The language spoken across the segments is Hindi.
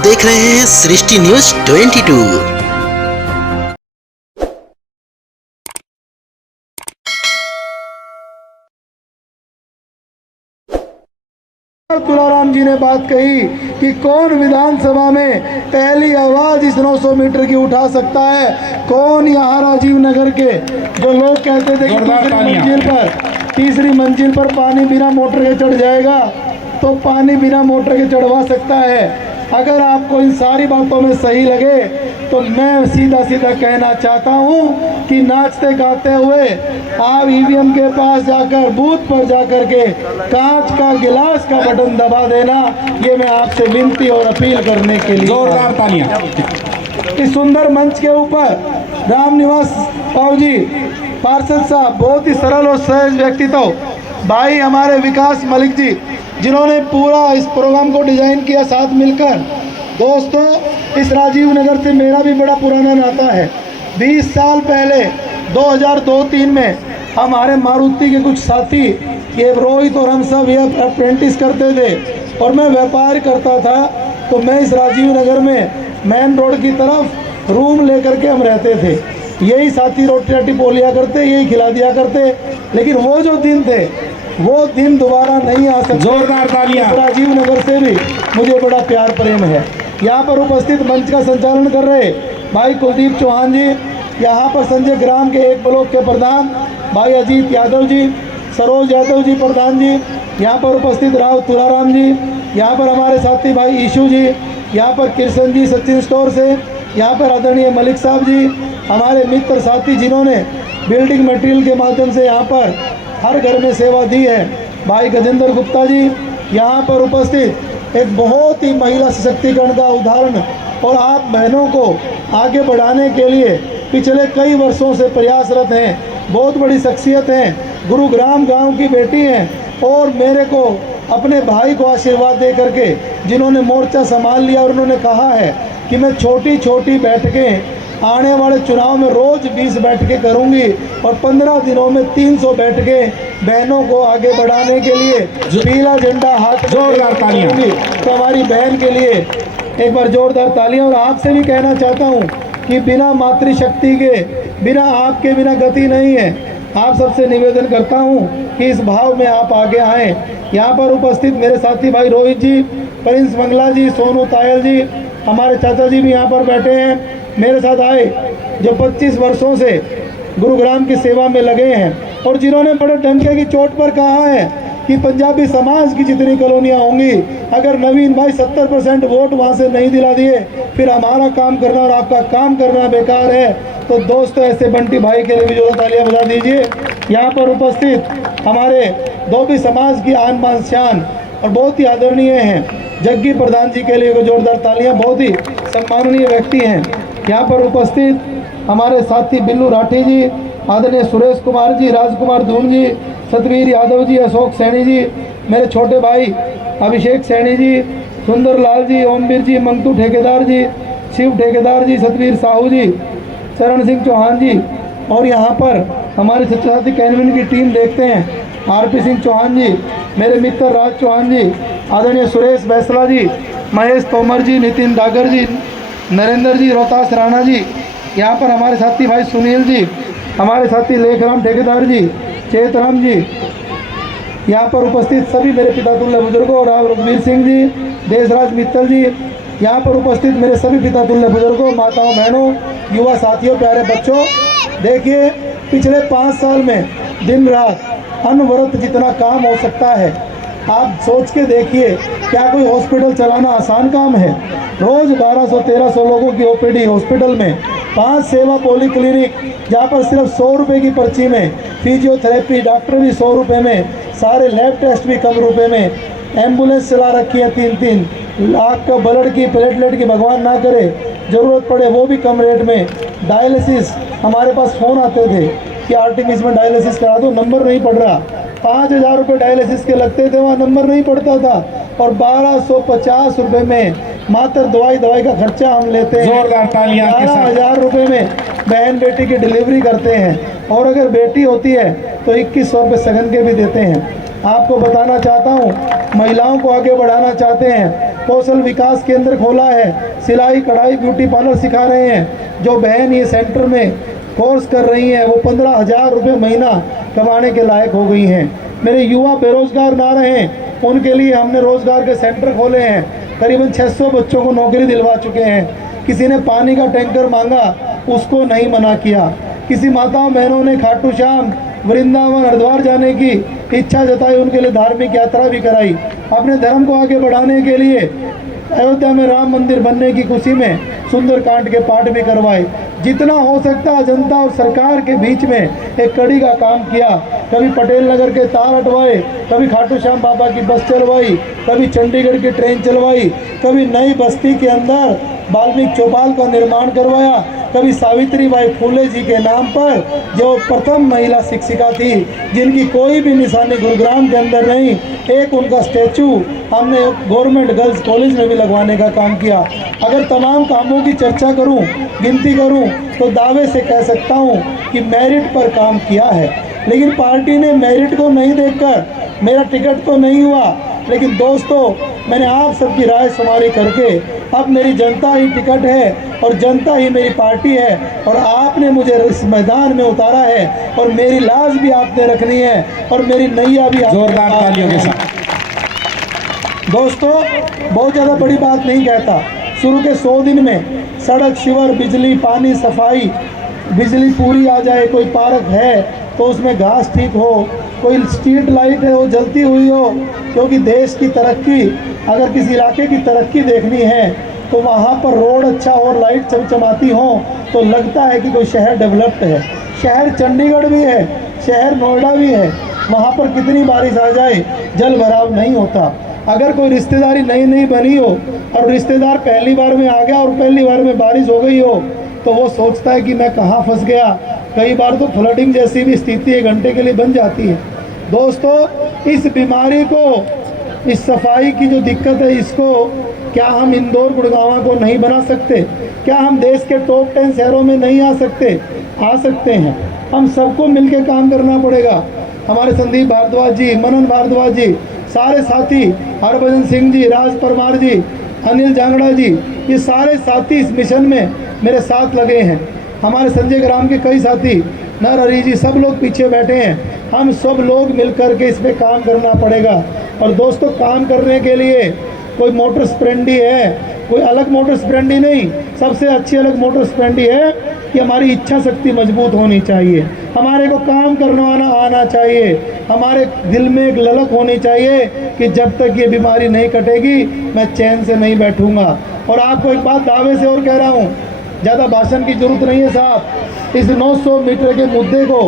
आप देख रहे हैं सृष्टि न्यूज 22। तुलाराम जी ने बात कही कि कौन विधानसभा में पहली आवाज इस 900 मीटर की उठा सकता है। कौन यहाँ राजीव नगर के जो लोग कहते थे कि तीसरी मंजिल पर पानी बिना मोटर के चढ़ जाएगा, तो पानी बिना मोटर के चढ़वा सकता है। अगर आपको इन सारी बातों में सही लगे तो मैं सीधा सीधा कहना चाहता हूं कि नाचते गाते हुए आप ईवीएम के पास जाकर बूथ पर जाकर के कांच का गिलास का बटन दबा देना, ये मैं आपसे विनती और अपील करने के लिए। जोरदार तालियां। इस सुंदर मंच के ऊपर रामनिवास पाव जी पार्षद साहब, बहुत ही सरल और सहज व्यक्तित्व, भाई हमारे विकास मलिक जी जिन्होंने पूरा इस प्रोग्राम को डिजाइन किया साथ मिलकर। दोस्तों, इस राजीव नगर से मेरा भी बड़ा पुराना नाता है। 20 साल पहले 2002-03 में हमारे मारुति के कुछ साथी, ये रोहित और हम सब ये अप्रेंटिस करते थे और मैं व्यापार करता था, तो मैं इस राजीव नगर में मेन रोड की तरफ रूम लेकर के हम रहते थे। यही साथी रोटी राटी बोलिया करते, यही खिला दिया करते। लेकिन वो जो दिन थे वो दिन दोबारा नहीं आ सकते। जोरदार तालियां। राजीव नगर से भी मुझे बड़ा प्यार प्रेम है। यहाँ पर उपस्थित मंच का संचालन कर रहे भाई कुलदीप चौहान जी, यहाँ पर संजय ग्राम के एक ब्लॉक के प्रधान भाई अजीत यादव जी, सरोज यादव जी प्रधान जी, यहाँ पर उपस्थित राव तुलाराम जी, यहाँ पर हमारे साथी भाई ईशू जी, यहाँ पर कृष्ण जी सचिन स्टोर से, यहाँ पर आदरणीय मलिक साहब जी, हमारे मित्र साथी जिन्होंने बिल्डिंग मटेरियल के माध्यम से यहाँ पर हर घर में सेवा दी है, भाई गजेंद्र गुप्ता जी, यहाँ पर उपस्थित एक बहुत ही महिला सशक्तिकरण का उदाहरण और आप बहनों को आगे बढ़ाने के लिए पिछले कई वर्षों से प्रयासरत हैं, बहुत बड़ी शख्सियत हैं, गुरुग्राम गांव की बेटी हैं और मेरे को अपने भाई को आशीर्वाद दे करके जिन्होंने मोर्चा संभाल लिया और उन्होंने कहा है कि मैं छोटी छोटी बैठकें आने वाले चुनाव में रोज 20 बैठकें करूंगी और 15 दिनों में 300 बैठकें बहनों को आगे बढ़ाने के लिए पीला झंडा हाथ जोरदार तालियां। तो हमारी बहन के लिए एक बार जोरदार तालियां। और आपसे भी कहना चाहता हूं कि बिना मातृशक्ति के, बिना आपके बिना गति नहीं है। आप सबसे निवेदन करता हूं कि इस भाव में आप आगे आएँ। यहाँ पर उपस्थित मेरे साथी भाई रोहित जी, प्रिंस मंगला जी, सोनू तायल जी, हमारे चाचा जी भी यहाँ पर बैठे हैं मेरे साथ आए, जो 25 वर्षों से गुरुग्राम की सेवा में लगे हैं और जिन्होंने बड़े डंके की चोट पर कहा है कि पंजाबी समाज की जितनी कॉलोनियाँ होंगी, अगर नवीन भाई 70% वोट वहाँ से नहीं दिला दिए फिर हमारा काम करना और आपका काम करना बेकार है। तो दोस्तों, ऐसे बंटी भाई के लिए भी जोरदार तालियां बजा दीजिए। यहाँ पर उपस्थित हमारे धोबी समाज की आन बान शान और बहुत ही आदरणीय हैं जग्गी प्रधान जी के लिए जोरदार तालियां, बहुत ही सम्माननीय व्यक्ति हैं। यहाँ पर उपस्थित हमारे साथी बिल्लू राठी जी, आदरणीय सुरेश कुमार जी, राजकुमार धूम जी, सतवीर यादव जी, अशोक सैनी जी, मेरे छोटे भाई अभिषेक सैनी जी, सुंदर लाल जी, ओमवीर जी, मंगतू ठेकेदार जी, शिव ठेकेदार जी, सतवीर साहू जी, चरण सिंह चौहान जी, और यहाँ पर हमारे साथी कैनविन की टीम देखते हैं आरपी सिंह चौहान जी, मेरे मित्र राज चौहान जी, आदरणीय सुरेश बैसला जी, महेश तोमर जी, नितिन डागर जी, नरेंद्र जी, रोहतास राणा जी, यहाँ पर हमारे साथी भाई सुनील जी, हमारे साथी लेखराम ठेकेदार जी, चेतराम जी, यहाँ पर उपस्थित सभी मेरे पिता तुल्य बुजुर्गों, राव रघुवीर सिंह जी, देशराज मित्तल जी, यहाँ पर उपस्थित मेरे सभी पिता तुल्य बुजुर्गों, माताओं, बहनों, युवा साथियों, प्यारे बच्चों, देखिए पिछले 5 साल में दिन रात अनवरत जितना काम हो सकता है आप सोच के देखिए। क्या कोई हॉस्पिटल चलाना आसान काम है? रोज़ 1200-1300 लोगों की ओपीडी हॉस्पिटल में, 5 सेवा पॉलीक्लिनिक जहाँ पर सिर्फ 100 रुपये की पर्ची में फिजियोथेरेपी, डॉक्टर भी 100 रुपये में, सारे लैब टेस्ट भी कम रुपए में, एम्बुलेंस चला रखी है 3-3 लाख का, ब्लड की, प्लेटलेट की, भगवान ना करे ज़रूरत पड़े वो भी कम रेट में। डायलिसिस, हमारे पास फ़ोन आते थे कि आर्टिमिस में डायलिसिस करा दो, नंबर नहीं पड़ रहा। 5000 रुपये डायलिसिस के लगते थे, वहाँ नंबर नहीं पड़ता था और 1250 रुपये में मात्र दवाई का खर्चा हम लेते हैं। जोरदार तालियां। 12,000 रुपये में बहन बेटी की डिलीवरी करते हैं और अगर बेटी होती है तो 2100 रुपये सगन के भी देते हैं। आपको बताना चाहता हूँ महिलाओं को आगे बढ़ाना चाहते हैं। कौशल विकास केंद्र खोला है, सिलाई कढ़ाई ब्यूटी पार्लर सिखा रहे हैं। जो बहन ये सेंटर में कोर्स कर रही हैं वो 15,000 रुपये महीना कमाने के लायक हो गई हैं। मेरे युवा बेरोजगार ना रहें उनके लिए हमने रोजगार के सेंटर खोले हैं। करीबन 600 बच्चों को नौकरी दिलवा चुके हैं। किसी ने पानी का टैंकर मांगा, उसको नहीं मना किया। किसी माताओं बहनों ने खाटू श्याम, वृंदावन, हरिद्वार जाने की इच्छा जताई, उनके लिए धार्मिक यात्रा भी कराई। अपने धर्म को आगे बढ़ाने के लिए अयोध्या में राम मंदिर बनने की खुशी में सुंदरकांड के पाठ भी करवाए। जितना हो सकता जनता और सरकार के बीच में एक कड़ी का काम किया। कभी पटेल नगर के तार हटवाए, कभी खाटू श्याम बाबा की बस चलवाई, कभी चंडीगढ़ की ट्रेन चलवाई, कभी नई बस्ती के अंदर वाल्मीकि चौपाल का निर्माण करवाया, कभी सावित्रीबाई फुले जी के नाम पर जो प्रथम महिला शिक्षिका थी जिनकी कोई भी निशानी गुरुग्राम के अंदर नहीं, एक उनका स्टैचू हमने गवर्नमेंट गर्ल्स कॉलेज में भी लगवाने का काम किया। अगर तमाम कामों की चर्चा करूं, गिनती करूं तो दावे से कह सकता हूं कि मेरिट पर काम किया है। लेकिन पार्टी ने मेरिट को नहीं देखकर, मेरा टिकट तो नहीं हुआ, लेकिन दोस्तों मैंने आप सबकी राय शुमारी करके अब मेरी जनता ही टिकट है और जनता ही मेरी पार्टी है और आपने मुझे इस मैदान में उतारा है और मेरी लाज भी आपने रखनी है और मेरी नैया भी जोरदार तालियों के साथ। दोस्तों बहुत ज़्यादा बड़ी बात नहीं कहता। शुरू के 100 दिन में सड़क, शिवर, बिजली, पानी, सफाई, बिजली पूरी आ जाए, कोई पार्क है तो उसमें घास ठीक हो, कोई स्ट्रीट लाइट है वो जलती हुई हो, क्योंकि देश की तरक्की, अगर किसी इलाके की तरक्की देखनी है तो वहाँ पर रोड अच्छा और लाइट चमचमाती हो तो लगता है कि कोई शहर डेवलप्ड है। शहर चंडीगढ़ भी है, शहर नोएडा भी है, वहाँ पर कितनी बारिश आ जाए जल भराव नहीं होता। अगर कोई रिश्तेदारी नई बनी हो और रिश्तेदार पहली बार में आ गया और पहली बार में बारिश हो गई हो तो वो सोचता है कि मैं कहाँ फंस गया। कई बार तो फ्लडिंग जैसी भी स्थिति 1 घंटे के लिए बन जाती है। दोस्तों इस बीमारी को, इस सफाई की जो दिक्कत है, इसको क्या हम इंदौर गुड़गांव को नहीं बना सकते? क्या हम देश के टॉप 10 शहरों में नहीं आ सकते? आ सकते हैं। हम सबको मिलकर काम करना पड़ेगा। हमारे संदीप भारद्वाज जी, मनन भारद्वाज जी, सारे साथी, हरभजन सिंह जी, राज परमार जी, अनिल जांगड़ा जी, ये सारे साथी इस मिशन में मेरे साथ लगे हैं। हमारे संजय ग्राम के कई साथी, नर हरी जी, सब लोग पीछे बैठे हैं। हम सब लोग मिलकर के इस पे काम करना पड़ेगा। और दोस्तों काम करने के लिए कोई मोटर स्प्लेंडी है, कोई अलग मोटर स्प्लेंडी नहीं, सबसे अच्छी अलग मोटर स्प्लेंडी है कि हमारी इच्छा शक्ति मजबूत होनी चाहिए, हमारे को काम करवाना आना चाहिए, हमारे दिल में एक ललक होनी चाहिए कि जब तक ये बीमारी नहीं कटेगी मैं चैन से नहीं बैठूंगा। और आपको एक बात दावे से और कह रहा हूँ, ज़्यादा भाषण की जरूरत नहीं है साहब। इस 900 मीटर के मुद्दे को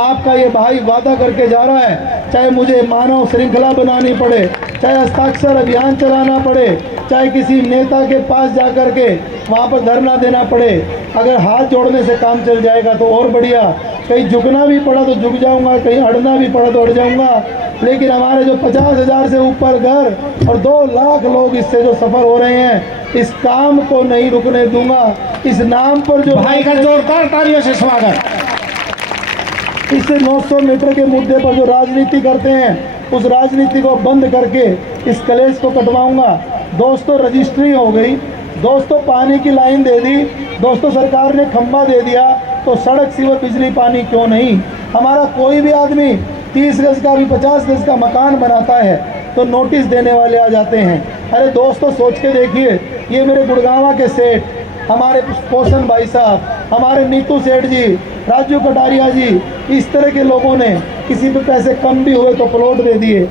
आपका ये भाई वादा करके जा रहा है, चाहे मुझे मानव श्रृंखला बनानी पड़े, चाहे हस्ताक्षर अभियान चलाना पड़े, चाहे किसी नेता के पास जा कर के वहाँ पर धरना देना पड़े, अगर हाथ जोड़ने से काम चल जाएगा तो और बढ़िया। कहीं झुकना भी पड़ा तो झुक जाऊंगा, कहीं अड़ना भी पड़ा तो अड़ जाऊंगा। लेकिन हमारे जो 50,000 से ऊपर घर और 2 लाख लोग इससे जो सफ़र हो रहे हैं, इस काम को नहीं रुकने दूंगा। इस नाम पर जो भाई का जोरदार तालियों से स्वागत। इस 900 मीटर के मुद्दे पर जो राजनीति करते हैं उस राजनीति को बंद करके इस कलेश को कटवाऊंगा। दोस्तों रजिस्ट्री हो गई, दोस्तों पानी की लाइन दे दी, दोस्तों सरकार ने खंबा दे दिया, तो सड़क, सीवर, बिजली, पानी क्यों नहीं? हमारा कोई भी आदमी 30 गज का भी 50 गज का मकान बनाता है तो नोटिस देने वाले आ जाते हैं। अरे दोस्तों सोच के देखिए, ये मेरे गुड़गांव के सेठ, हमारे पोषण भाई साहब, हमारे नीतू सेठ जी, राजू कटारिया जी, इस तरह के लोगों ने किसी पे पैसे कम भी हुए तो प्लॉट दे दिए।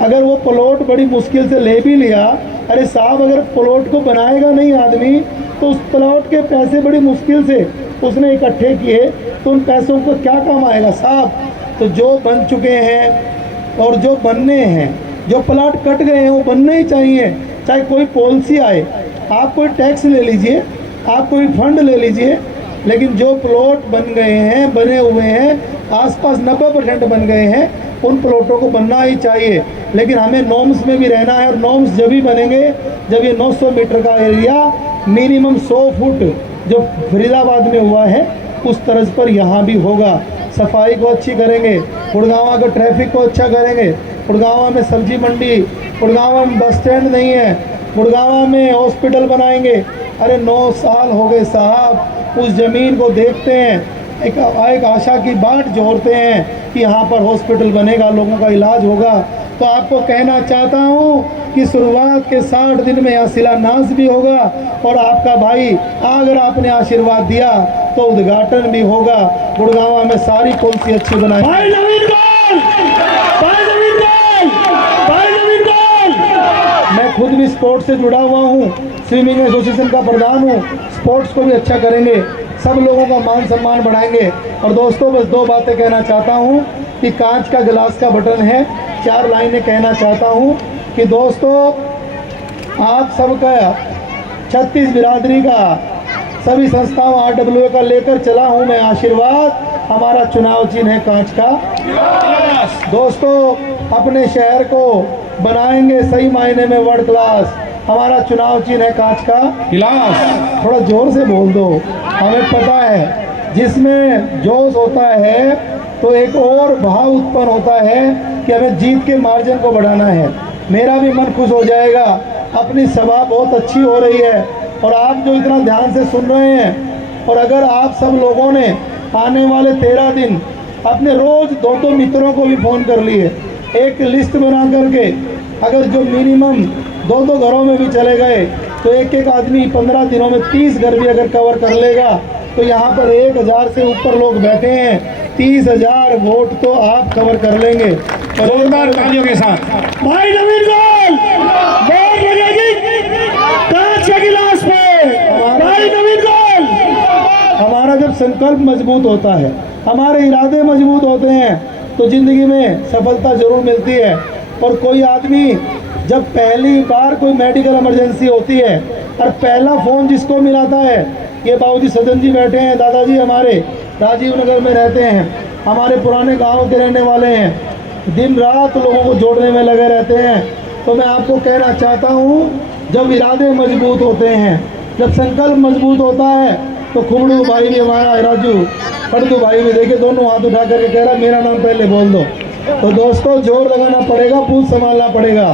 अगर वो प्लॉट बड़ी मुश्किल से ले भी लिया, अरे साहब अगर प्लॉट को बनाएगा नहीं आदमी तो उस प्लॉट के पैसे बड़ी मुश्किल से उसने इकट्ठे किए तो उन पैसों को क्या काम आएगा साहब? तो जो बन चुके हैं और जो बनने हैं, जो प्लॉट कट गए हैं वो बनने ही चाहिए। चाहे कोई पॉलिसी आए, आप कोई टैक्स ले लीजिए, आप कोई फंड ले लीजिए, लेकिन जो प्लॉट बन गए हैं, बने हुए हैं, आसपास 90% बन गए हैं, उन प्लॉटों को बनना ही चाहिए। लेकिन हमें नॉर्म्स में भी रहना है और नॉर्म्स जब ही बनेंगे जब ये 900 मीटर का एरिया मिनिमम 100 फुट जो फरीदाबाद में हुआ है उस तर्ज पर यहाँ भी होगा। सफाई को अच्छी करेंगे, गुड़गांव का ट्रैफिक को अच्छा करेंगे, गुड़गांव में सब्जी मंडी, गुड़गांव में बस स्टैंड नहीं है, गुड़गांव में हॉस्पिटल बनाएंगे। अरे 9 साल हो गए साहब, उस ज़मीन को देखते हैं, एक आशा की बाट जोड़ते हैं कि यहाँ पर हॉस्पिटल बनेगा, लोगों का इलाज होगा। तो आपको कहना चाहता हूँ कि शुरुआत के 60 दिन में यहाँ शिलान्यास भी होगा और आपका भाई अगर आपने आशीर्वाद दिया तो उद्घाटन भी होगा। गुड़गांव में सारी पॉलिसी अच्छी बनाई। भाई नवीन गोल, भाई नवीन गोल, भाई नवीन गोल। मैं खुद भी स्पोर्ट्स से जुड़ा हुआ हूँ, स्विमिंग एसोसिएशन का प्रधान हूँ। स्पोर्ट्स को भी अच्छा करेंगे, सब लोगों का मान सम्मान बढ़ाएंगे। और दोस्तों बस 2 बातें कहना चाहता हूँ कि कांच का गिलास का बटन है, 4 लाइनें कहना चाहता हूँ कि दोस्तों आप सबका 36 बिरादरी का, सभी संस्थाओं RWA का लेकर चला हूँ मैं आशीर्वाद। हमारा चुनाव चिन्ह है कांच का। दोस्तों अपने शहर को बनाएंगे सही मायने में वर्ल्ड क्लास। हमारा चुनाव चिन्ह है कांच का गिलास। थोड़ा जोर से बोल दो, हमें पता है जिसमें जोश होता है तो एक और भाव उत्पन्न होता है कि हमें जीत के मार्जिन को बढ़ाना है। मेरा भी मन खुश हो जाएगा। अपनी सभा बहुत अच्छी हो रही है और आप जो इतना ध्यान से सुन रहे हैं, और अगर आप सब लोगों ने आने वाले 13 दिन अपने रोज़ 2 मित्रों को भी फ़ोन कर लिए, एक लिस्ट बना करके अगर जो मिनिमम 2 घरों में भी चले गए तो एक आदमी 15 दिनों में 30 घर भी अगर कवर कर लेगा तो यहाँ पर 1000 से ऊपर लोग बैठे हैं, 30,000 वोट तो आप कवर कर लेंगे। जोरदार तालियों के साथ भाई नवीन गोल, मोहर लगेगी कांच के गिलास पे। भाई नवीन गोल। हमारा जब संकल्प मजबूत होता है, हमारे इरादे मजबूत होते हैं तो ज़िंदगी में सफलता जरूर मिलती है। और कोई आदमी जब पहली बार कोई मेडिकल इमरजेंसी होती है और पहला फ़ोन जिसको मिलाता है, ये बाबूजी सदन जी बैठे हैं, दादाजी हमारे राजीव नगर में रहते हैं, हमारे पुराने गांव के रहने वाले हैं, दिन रात लोगों को जोड़ने में लगे रहते हैं। तो मैं आपको कहना चाहता हूँ जब इरादे मजबूत होते हैं, जब संकल्प मजबूत होता है तो खुबड़ू भाई भी हमारा राजू, खड़दू भाई भी देखिए दोनों हाथ उठा करके कह रहा मेरा नाम पहले बोल दो। तो दोस्तों जोर लगाना पड़ेगा, पूछ संभालना पड़ेगा।